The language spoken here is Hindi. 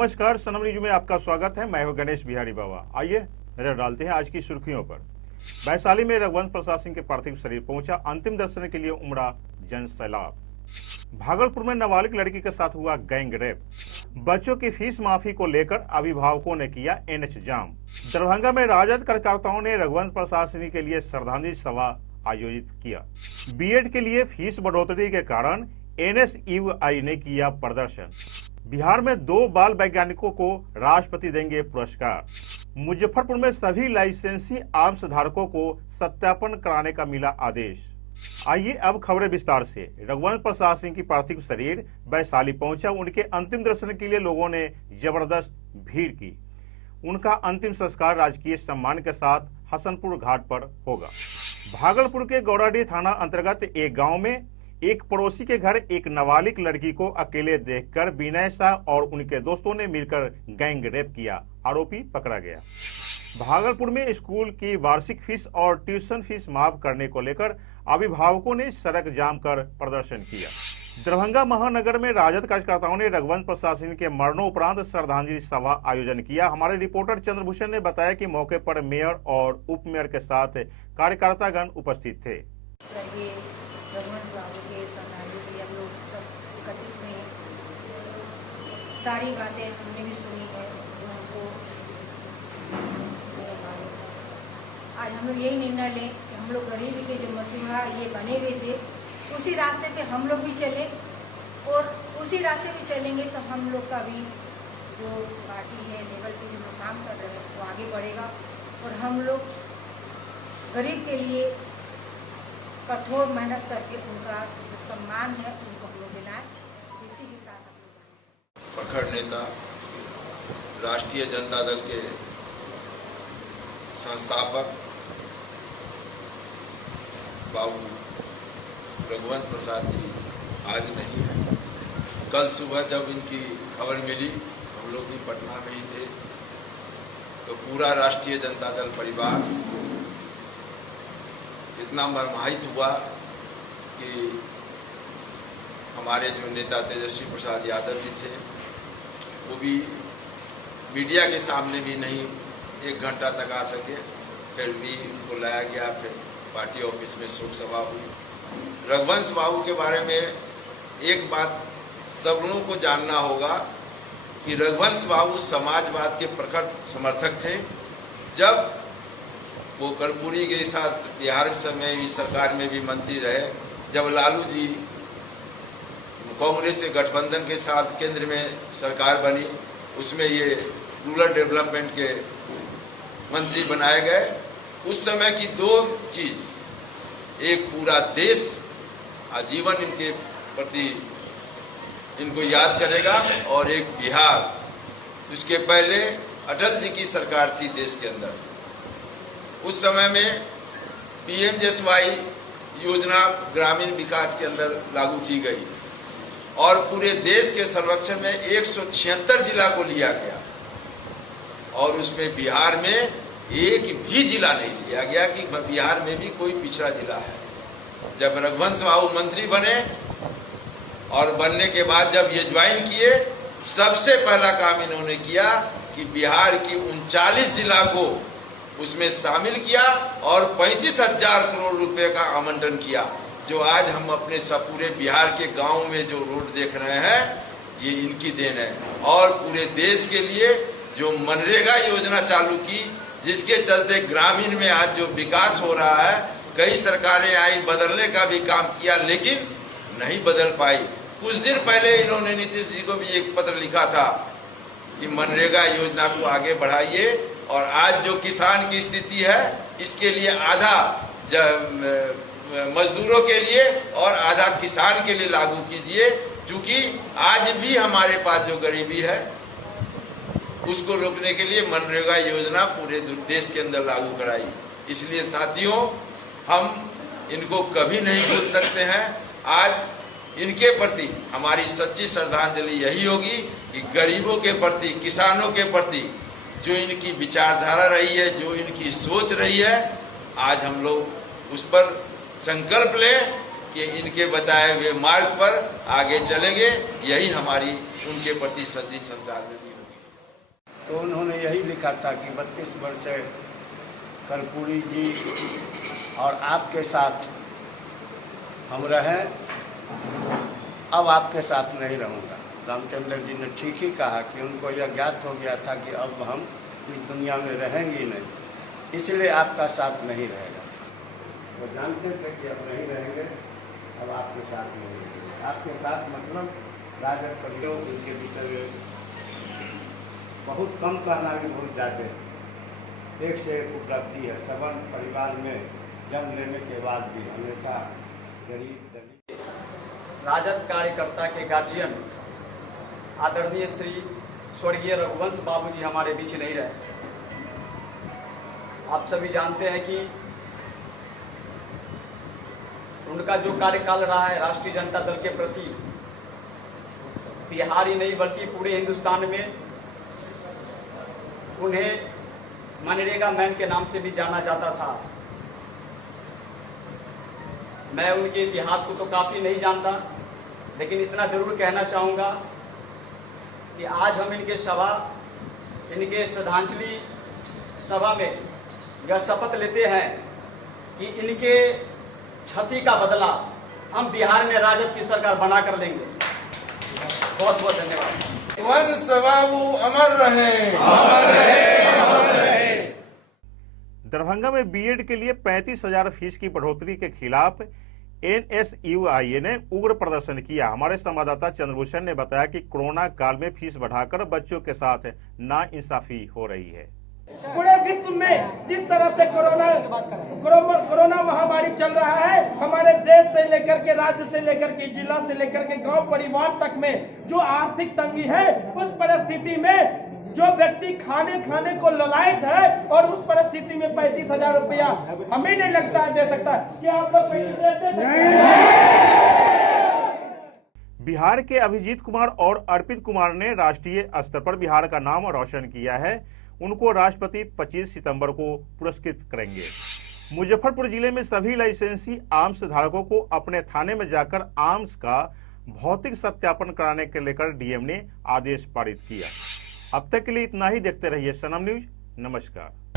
नमस्कार, सनम न्यूज में आपका स्वागत है। मैं हूं गणेश बिहारी बाबा। आइए नजर डालते हैं आज की सुर्खियों पर। वैशाली में रघुवंश प्रसाद सिंह के पार्थिव शरीर पहुंचा, अंतिम दर्शन के लिए उमड़ा जन सैलाब। भागलपुर में नाबालिग लड़की के साथ हुआ गैंग रेप। बच्चों की फीस माफी को लेकर अभिभावकों ने किया एनएच जाम। दरभंगा में राजद कार्यकर्ताओं ने रघुवंश प्रसाद सिंह के लिए श्रद्धांजलि सभा आयोजित किया। बीएड के लिए फीस बढ़ोतरी के कारण एनएसयूआई ने किया प्रदर्शन। बिहार में 2 बाल वैज्ञानिकों को राष्ट्रपति देंगे पुरस्कार। मुजफ्फरपुर में सभी लाइसेंसी आर्म्स धारकों को सत्यापन कराने का मिला आदेश। आइए अब खबरें विस्तार से। रघुवंश प्रसाद सिंह की पार्थिव शरीर वैशाली पहुंचा। उनके अंतिम दर्शन के लिए लोगों ने जबरदस्त भीड़ की। उनका अंतिम संस्कार राजकीय सम्मान के साथ हसनपुर घाट पर होगा। भागलपुर के गौराडीह थाना अंतर्गत एक गांव में एक पड़ोसी के घर एक नाबालिग लड़की को अकेले देखकर विनय शाह और उनके दोस्तों ने मिलकर गैंग रेप किया। आरोपी पकड़ा गया। भागलपुर में स्कूल की वार्षिक फीस और ट्यूशन फीस माफ करने को लेकर अभिभावकों ने सड़क जाम कर प्रदर्शन किया। दरभंगा महानगर में राजद कार्यकर्ताओं ने रघुवंश प्रसाद सिंह के मरणोपरांत श्रद्धांजलि सभा आयोजन किया। हमारे रिपोर्टर चंद्रभूषण ने बताया कि मौके पर मेयर और उप मेयर के साथ कार्यकर्तागण उपस्थित थे। रघुवंश बाबू के श्रद्धांजलि के लिए हम लोग सब एकत्रित हुए हैं। सारी बातें हमने भी सुनी है जो हमको आज हम लोग यही निर्णय लें कि हम लोग गरीबी के जो मसीहा ये बने हुए थे उसी रास्ते पे हम लोग भी चले और उसी रास्ते पे चलेंगे तो हम लोग का भी जो पार्टी है लेवल पे जो काम कर रहे हैं वो आगे बढ़ेगा और हम लोग गरीब के लिए कठोर मेहनत करके उनका जो सम्मान है उनको हम लोग देना है। इसी के साथ हम लोग प्रखर नेता राष्ट्रीय जनता दल के संस्थापक बाबू रघुवंश प्रसाद जी आज नहीं है। कल सुबह जब इनकी खबर मिली, हम लोग भी पटना में ही थे, तो पूरा राष्ट्रीय जनता दल परिवार इतना मर्माहित हुआ कि हमारे जो नेता तेजस्वी प्रसाद यादव जी थे वो भी मीडिया के सामने भी नहीं 1 घंटा तक आ सके। फिर भी उनको लाया गया, फिर पार्टी ऑफिस में शोक सभा हुई। रघुवंश बाबू के बारे में एक बात सब लोगों को जानना होगा कि रघुवंश बाबू समाजवाद के प्रखर समर्थक थे। जब वो कर्पूरी के साथ बिहार में भी सरकार में भी मंत्री रहे, जब लालू जी कांग्रेस के गठबंधन के साथ केंद्र में सरकार बनी, उसमें ये रूरल डेवलपमेंट के मंत्री बनाए गए। उस समय की 2 चीज, एक पूरा देश आजीवन इनके प्रति इनको याद करेगा और एक बिहार। उसके पहले अटल जी की सरकार थी देश के अंदर। उस समय में पीएमजेएसवाई योजना ग्रामीण विकास के अंदर लागू की गई और पूरे देश के सर्वेक्षण में 176 जिला को लिया गया और उसमें बिहार में एक भी जिला नहीं लिया गया कि बिहार में भी कोई पिछड़ा जिला है। जब रघुवंश बाबू मंत्री बने और बनने के बाद जब ये ज्वाइन किए, सबसे पहला काम इन्होंने किया कि बिहार की 39 जिला को उसमें शामिल किया और 35,000 करोड़ रुपए का आवंटन किया। जो आज हम अपने सब पूरे बिहार के गांव में जो रोड देख रहे हैं, ये इनकी देन है। और पूरे देश के लिए जो मनरेगा योजना चालू की, जिसके चलते ग्रामीण में आज जो विकास हो रहा है, कई सरकारें आई, बदलने का भी काम किया, लेकिन नहीं बदल पाई। कुछ दिन पहले इन्होंने नीतीश जी को भी एक पत्र लिखा था कि मनरेगा योजना को आगे बढ़ाइए और आज जो किसान की स्थिति है, इसके लिए आधा मजदूरों के लिए और आधा किसान के लिए लागू कीजिए, क्योंकि आज भी हमारे पास जो गरीबी है उसको रोकने के लिए मनरेगा योजना पूरे देश के अंदर लागू कराई। इसलिए साथियों, हम इनको कभी नहीं भूल सकते हैं। आज इनके प्रति हमारी सच्ची श्रद्धांजलि यही होगी कि गरीबों के प्रति, किसानों के प्रति जो इनकी विचारधारा रही है, जो इनकी सोच रही है, आज हम लोग उस पर संकल्प लें कि इनके बताए हुए मार्ग पर आगे चलेंगे। यही हमारी उनके प्रति सच्ची श्रद्धांजलि होगी। तो उन्होंने यही लिखा था कि 32 वर्ष से कर्पूरी जी और आपके साथ हम रहें, अब आपके साथ नहीं रहूँगा। रामचंद्र जी ने ठीक ही कहा कि उनको यह ज्ञात हो गया था कि अब हम इस दुनिया में रहेंगे नहीं, इसलिए आपका साथ नहीं रहेगा। वो जानते थे कि अब नहीं रहेंगे, अब आपके साथ नहीं रहेंगे। आपके साथ मतलब राजद परियों इनके विषय में बहुत कम कहना भी बहुत ज़्यादा एक से एक उपलब्धि है। सबन परिवार में जन्म लेने के बाद भी हमेशा गरीब दलित राजद कार्यकर्ता के गार्जियन आदरणीय श्री स्वर्गीय रघुवंश बाबूजी हमारे बीच नहीं रहे। आप सभी जानते हैं कि उनका जो कार्यकाल रहा है राष्ट्रीय जनता दल के प्रति, बिहार ही नहीं बल्कि पूरे हिंदुस्तान में उन्हें मनरेगा मैन के नाम से भी जाना जाता था। मैं उनके इतिहास को तो काफ़ी नहीं जानता, लेकिन इतना ज़रूर कहना चाहूँगा कि आज हम इनके श्रद्धांजलि सभा में यह शपथ लेते हैं कि इनके क्षति का बदला हम बिहार में राजद की सरकार बना कर लेंगे। बहुत बहुत धन्यवाद। वंश बाबू अमर रहे, अमर रहे, अमर रहे। दरभंगा में बीएड के लिए 35,000 फीस की बढ़ोतरी के खिलाफ एनएसयूआई ने उग्र प्रदर्शन किया। हमारे संवाददाता चंद्रभूषण ने बताया कि कोरोना काल में फीस बढ़ाकर बच्चों के साथ नाइंसाफी हो रही है। पूरे विश्व में जिस तरह से कोरोना महामारी चल रहा है, हमारे देश से लेकर के राज्य से लेकर के जिला से लेकर के गांव परिवार तक में जो आर्थिक तंगी है, उस परिस्थिति में जो व्यक्ति खाने को ललायत है और उस परिस्थिति में 35,000 रुपया हमें नहीं लगता है दे सकता है। क्या आप लोग 35,000 दे सकते हैं? बिहार के अभिजीत कुमार और अर्पित कुमार ने राष्ट्रीय स्तर पर बिहार का नाम रोशन किया है। उनको राष्ट्रपति 25 सितंबर को पुरस्कृत करेंगे। मुजफ्फरपुर जिले में सभी लाइसेंसी आर्म्स धारकों को अपने थाने में जाकर आर्म्स का भौतिक सत्यापन कराने के लेकर डीएम ने आदेश पारित किया। अब तक के लिए इतना ही। देखते रहिए सनम न्यूज। नमस्कार।